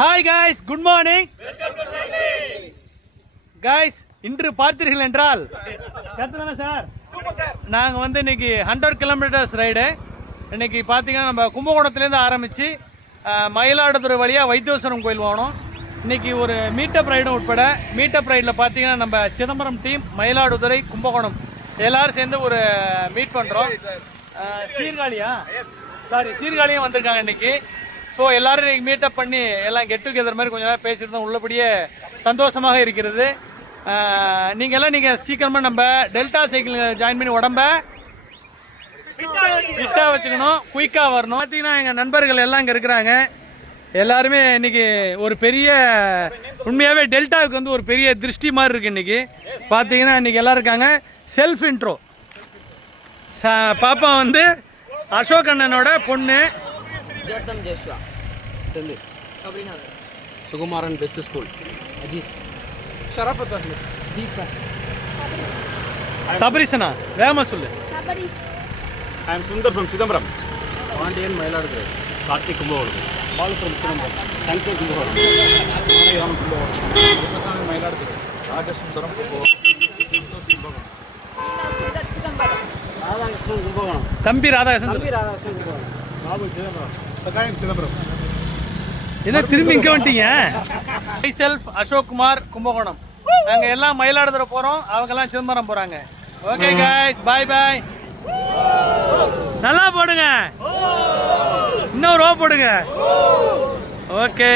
Hi guys, good morning guys. இன்று பார்த்தீர்கள் என்றால் சார் நாங்கள் வந்து இன்னைக்கு 100 கிலோமீட்டர்ஸ் ரைடு. இன்னைக்கு பார்த்தீங்கன்னா நம்ம கும்பகோணத்துலேருந்து ஆரம்பித்து மயிலாடுதுறை வழியாக வைத்தீஸ்வரம் கோயில் போகணும். இன்னைக்கு ஒரு மீட்டப் ரைடும் உட்பட மீட்டப் ரைடில் பார்த்தீங்கன்னா நம்ம சிதம்பரம் டீம், மயிலாடுதுறை, கும்பகோணம் எல்லாரும் சேர்ந்து ஒரு மீட் பண்ணுறோம். சீர்காழியும் வந்திருக்காங்க இன்னைக்கு. ஸோ எல்லாரும் இன்னைக்கு மீட்டப் பண்ணி எல்லாம் கெட் டுகெதர் மாதிரி கொஞ்சம் நேரம் பேசிட்டு தான் உள்ளபடியே சந்தோஷமாக இருக்கிறது. நீங்கள் சீக்கிரமாக நம்ம டெல்டா சைக்கிள் ஜாயின் பண்ணி உடம்ப ஃபிட்டாக வச்சுக்கணும், குயிக்காக வரணும். பார்த்தீங்கன்னா எங்கள் நண்பர்கள் எல்லாம் இங்கே இருக்கிறாங்க. எல்லாருமே இன்னைக்கு ஒரு பெரிய உண்மையாகவே டெல்டாவுக்கு வந்து ஒரு பெரிய திருஷ்டி மாதிரி இருக்கு. இன்னைக்கு பார்த்தீங்கன்னா இன்னைக்கு எல்லாம் இருக்காங்க. Self intro. பாப்பா வந்து அசோக் அண்ணனோட பொண்ணு. Sukumaran best school. அஜீஸ், ஷரஃபத் அஹ்மத், தீபா, சபரிசனா வேகமா சொல்லு. I am Sundar from Chidambaram. Pandian Mayiladuthurai, Karthik Kumbakonam. Balu from Chidambaram, Shankar Kumbakonam. Ram Kumbakonam, Rupasami Mayiladuthurai, Rajasundaram Kumbakonam, Santhosh Kumbakonam, Radhakrishnan Kumbakonam, தம்பி ராதாகிருஷ்ணன் கும்பகோணம், பாபு சிதம்பரம், Sakayan Chidambaram. என்ன திரும்பி இங்க வந்துட்டீங்க? மைசெல்ஃப் அசோக் குமார், கும்பகோணம். நாங்க எல்லாம் மயிலாடுதுறை போறோம், அவங்க எல்லாம் சிதம்பரம் போறாங்க. Okay guys, bye bye. நல்லா போடுங்க, இன்னொரு ரோ போடுங்க. ஓகே.